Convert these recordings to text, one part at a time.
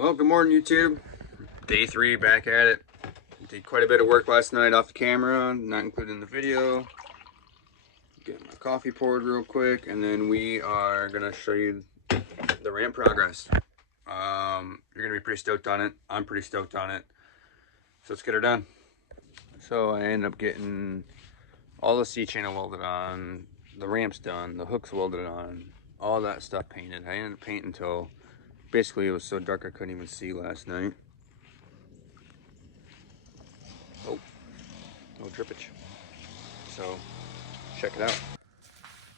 Well, good morning, YouTube. Day 3, back at it. Did quite a bit of work last night off the camera, not included in the video. Get my coffee poured real quick, and then we are gonna show you the ramp progress. You're gonna be pretty stoked on it. I'm pretty stoked on it. So let's get her done. So I ended up getting all the C-channel welded on, the ramps done, the hooks welded on, all that stuff painted. I ended up painting until basically it was so dark I couldn't even see last night. Oh, no drippage. So check it out.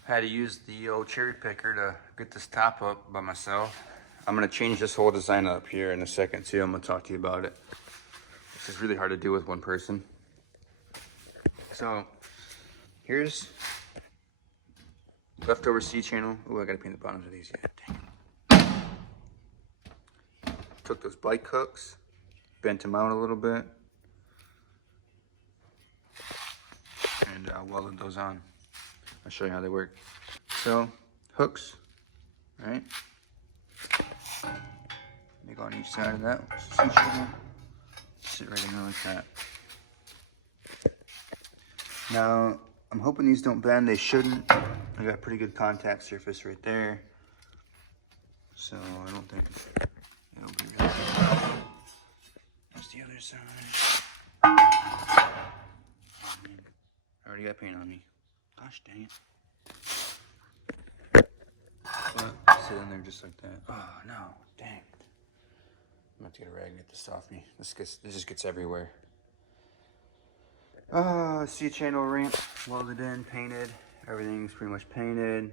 Had to use the old cherry picker to get this top up by myself. I'm gonna change this whole design up here in a second too. I'm gonna talk to you about it. This is really hard to do with one person. So here's leftover C-channel. Oh, I gotta paint the bottoms of these yet. Dang it. Took those bike hooks, bent them out a little bit, and welded those on. I'll show you how they work. So, hooks, right? They go on each side of that. Sit right in there like that. Now, I'm hoping these don't bend. They shouldn't. I got pretty good contact surface right there. So, I don't think it'll be really good. That's the other side. I already got paint on me. Gosh dang it. But sit in there just like that. Oh no, dang. I'm about to get a rag and get this off me. This just gets everywhere. C-channel ramp welded in, painted. Everything's pretty much painted.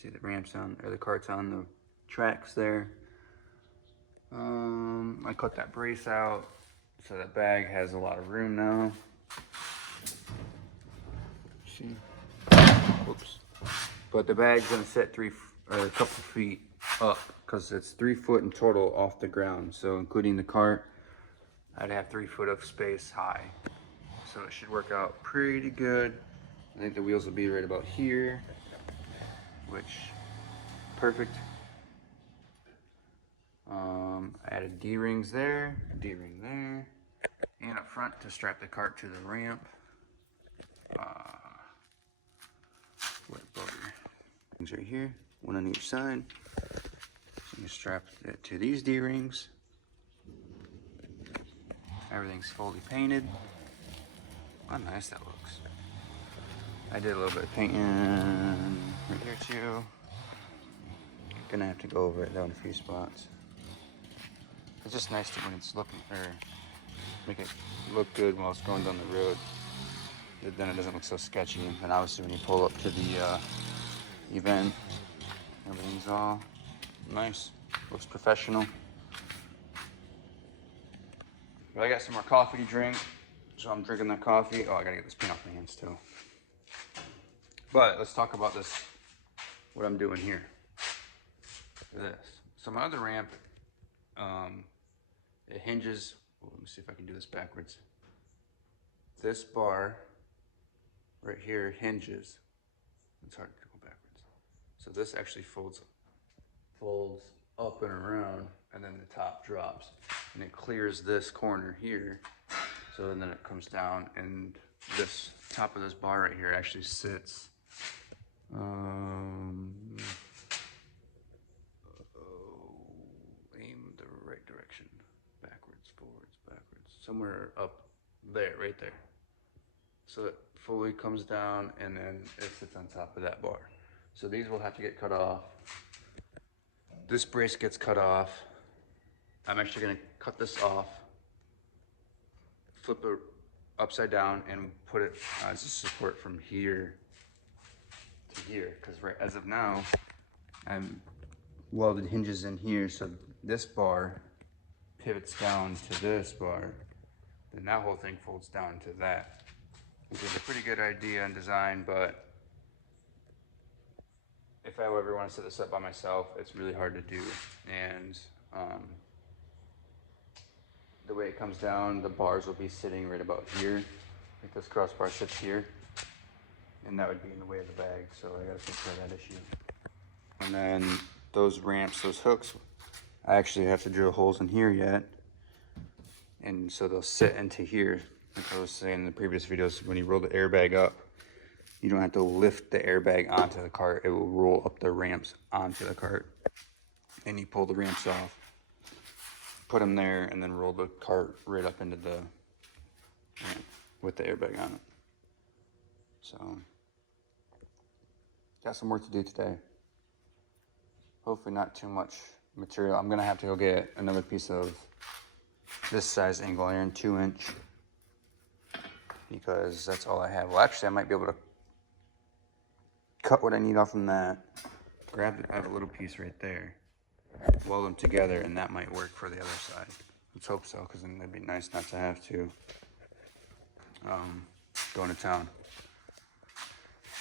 See the ramps on, or the carts on the tracks there. I cut that brace out, so that bag has a lot of room now. See? Whoops. But the bag's gonna sit a couple feet up because it's 3 foot in total off the ground. So including the cart, I'd have 3 foot of space high. So it should work out pretty good. I think the wheels will be right about here, which perfect. I added D-rings there, D-ring there, and up front to strap the cart to the ramp. What a bugger. Things right here, one on each side. So you strap it to these D-rings. Everything's fully painted. How nice that looks. I did a little bit of painting right here too. Gonna have to go over it though in a few spots. It's just nice to when it's looking, or make it look good while it's going down the road. Then it doesn't look so sketchy. And obviously when you pull up to the event, everything's all nice. Looks professional. But I got some more coffee to drink, so I'm drinking that coffee. Oh, I gotta get this paint off my hands too. But let's talk about this, what I'm doing here. This. So my other ramp, it hinges. Well, let me see if I can do this backwards. This bar right here hinges. It's hard to go backwards. So this actually folds up and around, and then the top drops, and it clears this corner here. So then it comes down, and this top of this bar right here actually sits. Aim the right direction. Backwards, forwards, backwards. Somewhere up there, right there. So it fully comes down, and then it sits on top of that bar. So these will have to get cut off. This brace gets cut off. I'm actually gonna cut this off, flip it upside down, and put it as a support from here to here. Because right as of now, I'm welded hinges in here, so this bar pivots down to this bar. Then that whole thing folds down to that. Which is a pretty good idea and design, but if I ever want to set this up by myself, it's really hard to do. And the way it comes down, the bars will be sitting right about here. Like this crossbar sits here, and that would be in the way of the bag. So I gotta take care of that issue. And then those ramps, those hooks, I actually have to drill holes in here yet. And so they'll sit into here. Like I was saying in the previous videos, when you roll the airbag up, you don't have to lift the airbag onto the cart. It will roll up the ramps onto the cart. And you pull the ramps off, put them there, and then roll the cart right up into the ramp with the airbag on it. So, got some work to do today. Hopefully not too much material. I'm gonna have to go get another piece of this size angle iron, 2-inch, because that's all I have. Well, actually, I might be able to cut what I need off from that. I have a little piece right there. Weld them together, and that might work for the other side. Let's hope so, because then it'd be nice not to have to go into town.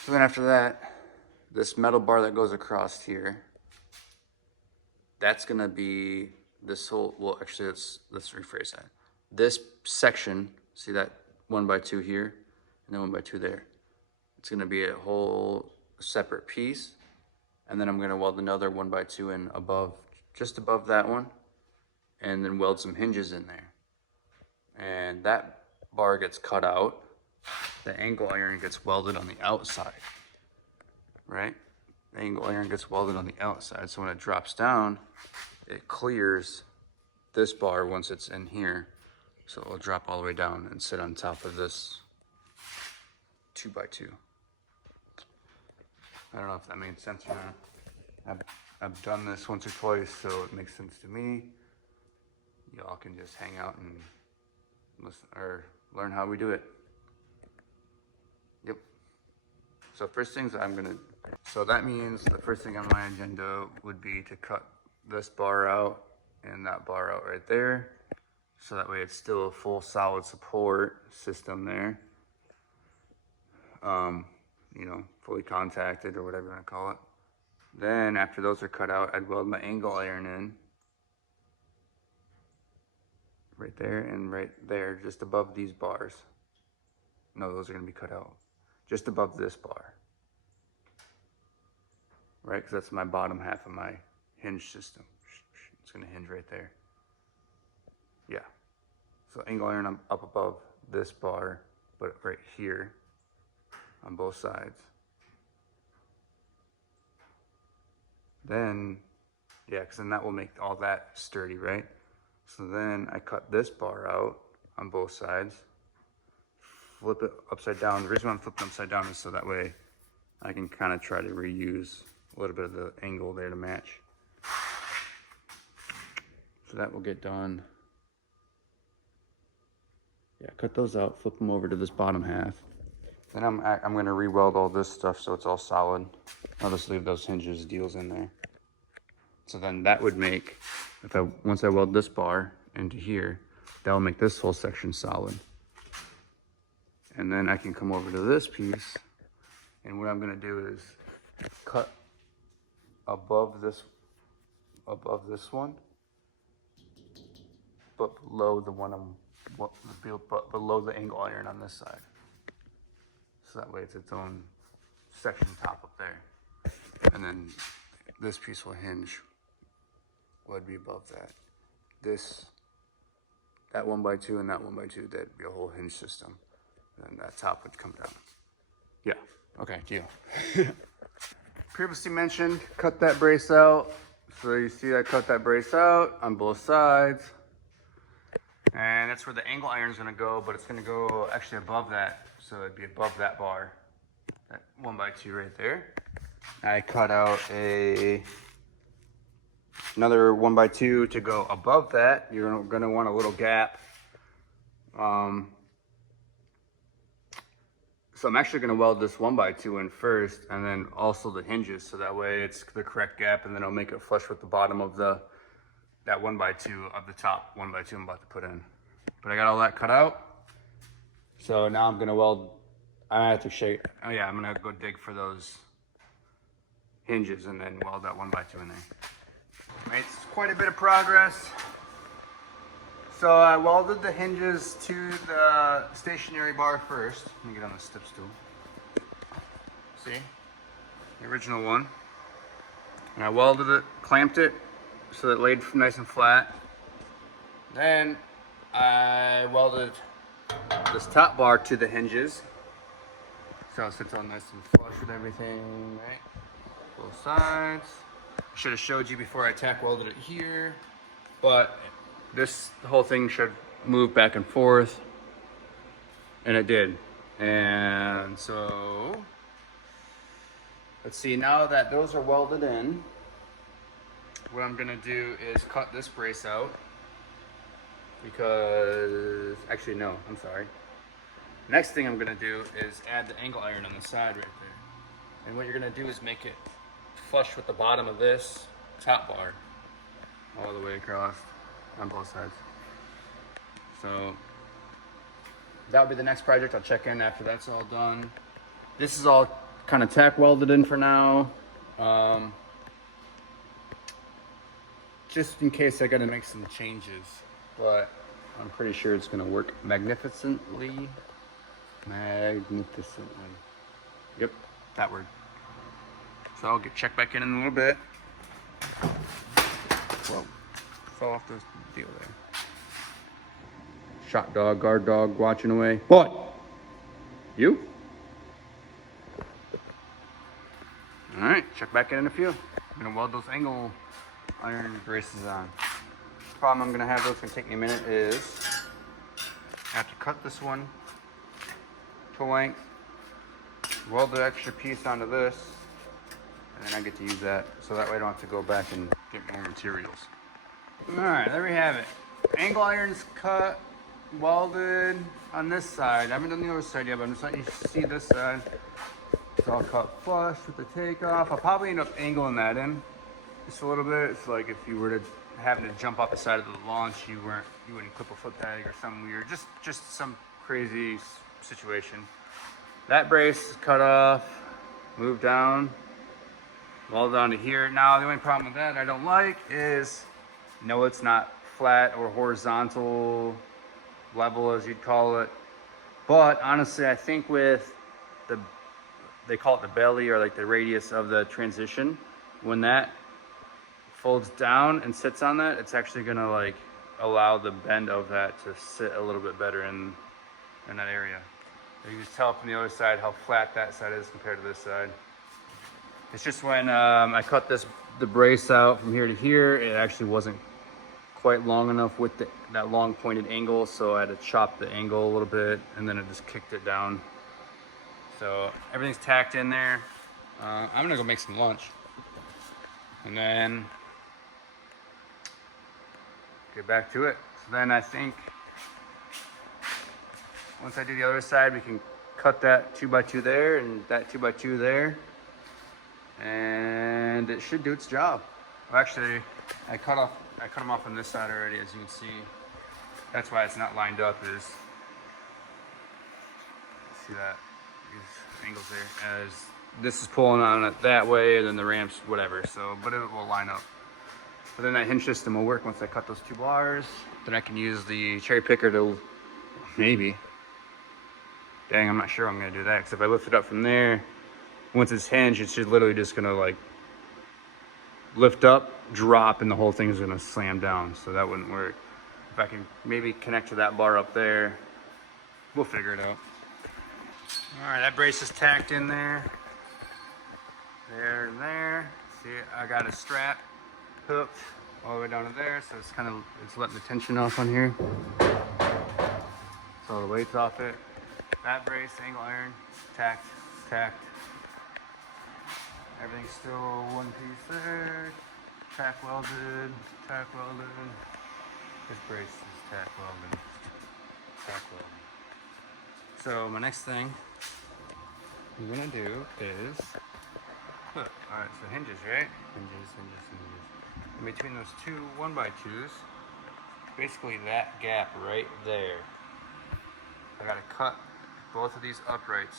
So then after that, this metal bar that goes across here, that's gonna be this whole, well, actually, let's rephrase that. This section, see that 1x2 here, and then 1x2 there. It's gonna be a whole separate piece, and then I'm gonna weld another 1x2 in above, just above that one, and then weld some hinges in there. And that bar gets cut out. The angle iron gets welded on the outside, right? The angle iron gets welded on the outside, so when it drops down, it clears this bar once it's in here, so it'll drop all the way down and sit on top of this 2x2. I don't know if that made sense or not. I've done this once or twice, so it makes sense to me. Y'all can just hang out and listen or learn how we do it. Yep. So first things so that means the first thing on my agenda would be to cut this bar out and that bar out right there. So that way it's still a full solid support system there. You know, fully contacted or whatever you want to call it. Then after those are cut out, I'd weld my angle iron in. Right there and right there, just above these bars. No, those are gonna be cut out. Just above this bar. Right, because that's my bottom half of my hinge system. It's gonna hinge right there. Yeah. So angle iron up above this bar, but right here on both sides. Then, yeah, because then that will make all that sturdy, right? So then I cut this bar out on both sides, flip it upside down. The reason why I'm flipping upside down is so that way I can kind of try to reuse a little bit of the angle there to match. So that will get done. Yeah, cut those out, flip them over to this bottom half. Then I'm gonna re-weld all this stuff so it's all solid. I'll just leave those hinges deals in there. So then that would make, once I weld this bar into here, that will make this whole section solid. And then I can come over to this piece, and what I'm gonna do is cut above this one, but below the one below the angle iron on this side. So that way it's its own section top up there. And then this piece will hinge, would be above that. That 1x2 and that 1x2, that'd be a whole hinge system. And that top would come down. Yeah, okay, deal. Previously mentioned, cut that brace out. So you see I cut that brace out on both sides. And that's where the angle iron is gonna go, but it's gonna go actually above that. So it'd be above that bar, that 1x2 right there. I cut out another 1x2 to go above that. You're gonna want a little gap. So I'm actually gonna weld this 1x2 in first, and then also the hinges, so that way it's the correct gap, and then I'll make it flush with the bottom of that 1x2 of the top 1x2 I'm about to put in. But I got all that cut out. So now I'm gonna weld, I have to shake, oh yeah, I'm gonna go dig for those hinges and then weld that 1x2 in there. Right, it's quite a bit of progress. So I welded the hinges to the stationary bar first. Let me get on the step stool. See, the original one. And I welded it, clamped it so it laid nice and flat. Then I welded this top bar to the hinges, so it sits all nice and flush with everything, right? Both sides. Should have showed you before I tack welded it here, but this whole thing should move back and forth, and it did. And so let's see, now that those are welded in, what I'm gonna do is cut this brace out, because actually no, I'm sorry. Next thing I'm gonna do is add the angle iron on the side right there. And what you're gonna do is make it flush with the bottom of this top bar all the way across on both sides. So that'll be the next project. I'll check in after that's all done. This is all kind of tack welded in for now. Just in case I gotta make some changes, but I'm pretty sure it's gonna work magnificently. Magnificently. Yep, that word. So I'll get check back in a little bit. Whoa, fell off the deal there. Shot dog, guard dog, watching away. Boy, you? All right, check back in a few. I'm gonna weld those angle iron braces on. The problem I'm gonna have, though, it's gonna take me a minute, is I have to cut this one to length, weld the extra piece onto this, and then I get to use that, so that way I don't have to go back and get more materials. All right, there we have it. Angle irons cut, welded on this side. I haven't done the other side yet, but I'm just letting you see this side. It's all cut flush with the takeoff. I'll probably end up angling that in just a little bit. It's like if you were to having to jump off the side of the launch, you wouldn't clip a foot peg or something weird. Just some crazy situation. That brace is cut off, moved down, welded down to here. Now the only problem with that I don't like is, no, it's not flat or horizontal level as you'd call it. But honestly, I think with they call it the belly, or like the radius of the transition, when that folds down and sits on that, it's actually gonna like allow the bend of that to sit a little bit better in that area. You can just tell from the other side how flat that side is compared to this side. It's just when I cut the brace out from here to here, it actually wasn't quite long enough with that long pointed angle, so I had to chop the angle a little bit, and then it just kicked it down. So everything's tacked in there. I'm gonna go make some lunch, and then get back to it. So then I think once I do the other side, we can cut that 2x2 there and that 2x2 there, and it should do its job. Well, actually, I cut them off on this side already, as you can see. That's why it's not lined up. Is see that these angles there, as this is pulling on it that way, and then the ramps whatever. So, but it will line up. But then that hinge system will work once I cut those 2 bars. Then I can use the cherry picker to maybe. Dang, I'm not sure I'm gonna do that, because if I lift it up from there, once it's hinged, it's just literally just gonna like lift up, drop, and the whole thing is gonna slam down. So that wouldn't work. If I can maybe connect to that bar up there, we'll figure it out. All right, that brace is tacked in there. There and there. See, I got a strap hooked all the way down to there, so it's letting the tension off on here. So the weight's off it. That brace, angle iron, tacked. Everything's still one piece there. Tack welded. This brace is tack welded. So my next thing I'm gonna do is, look, all right, so hinges, right? Hinges. In between those 2 1x2s, basically that gap right there, I gotta cut both of these uprights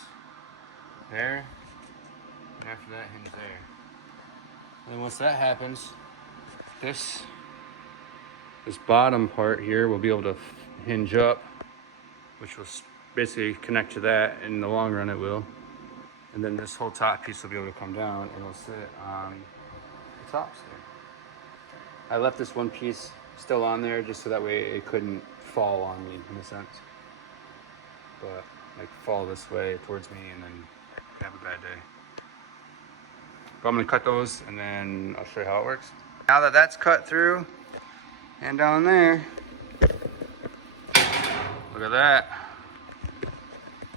there, and after that hinge there. And then once that happens, this bottom part here will be able to hinge up, which will basically connect to that. In the long run it will. And then this whole top piece will be able to come down, and it'll sit on the tops there. I left this one piece still on there just so that way it couldn't fall on me in a sense. But like fall this way towards me and then have a bad day. But I'm gonna cut those and then I'll show you how it works. Now that that's cut through and down there, look at that.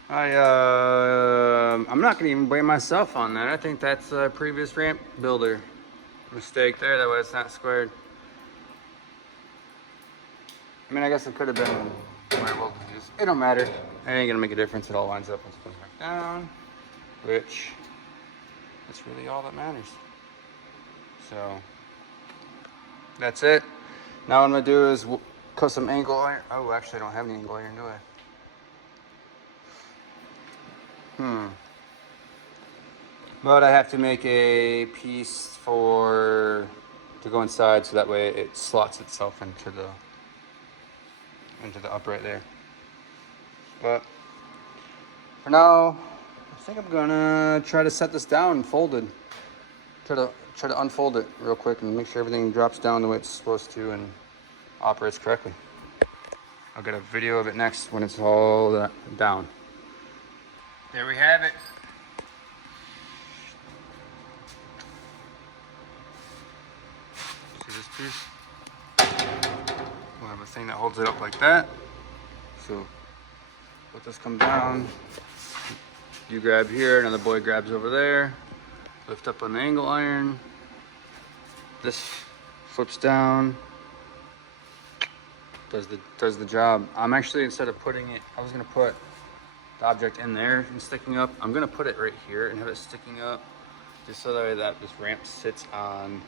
I'm not gonna even blame myself on that. I think that's a previous ramp builder mistake there. That way it's not squared. I mean, I guess it could have been more voltages. It don't matter. It ain't gonna make a difference. It all lines up once it comes back down, which that's really all that matters. So that's it. Now what I'm gonna do is cut some angle iron. Oh, actually, I don't have any angle iron, do I? But I have to make a piece to go inside so that way it slots itself into the upright there. But for now, I think I'm gonna try to set this down and fold it. Try to unfold it real quick and make sure everything drops down the way it's supposed to and operates correctly. I'll get a video of it next when it's all down. There we have it. See this piece? We'll have a thing that holds it up like that. So let this come down. You grab here, another boy grabs over there. Lift up on the angle iron. This flips down. Does the job. I'm actually, instead of putting it, I was gonna put the object in there and sticking up. I'm gonna put it right here and have it sticking up, just so that this ramp sits on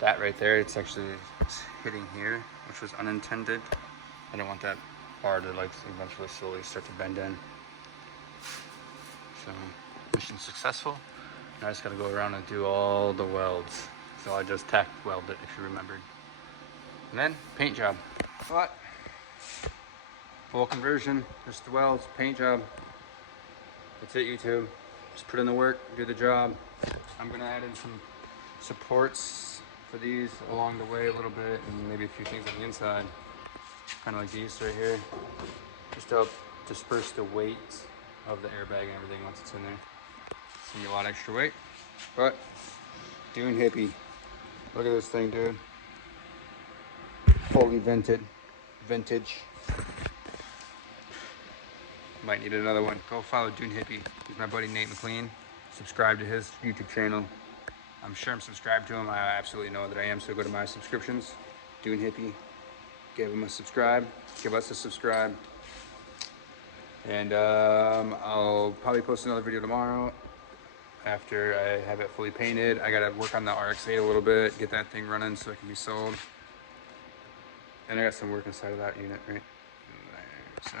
that right there. It's hitting here, which was unintended. I don't want that bar to like eventually slowly start to bend in. So mission successful. Now I just gotta go around and do all the welds. So I just tack weld it, if you remembered. And then paint job. But full conversion, just the welds, paint job. That's it, YouTube. Just put in the work, do the job. I'm gonna add in some supports for these along the way a little bit, and maybe a few things on the inside, kind of like these right here, just to help disperse the weight of the airbag and everything once it's in there. It's gonna be a lot of extra weight, but Dune Hippie. Look at this thing, dude. Fully vintage. Might need another one. Go follow Dune Hippie. He's my buddy Nate McLean. Subscribe to his YouTube channel. I'm sure I'm subscribed to him. I absolutely know that I am, so go to my subscriptions. Dune Hippie. Give him a subscribe. Give us a subscribe. And I'll probably post another video tomorrow after I have it fully painted. I gotta work on the RX-8 a little bit, get that thing running so it can be sold. And I got some work inside of that unit right there. So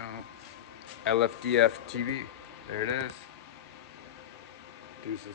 LFDF TV, there it is. Deuces.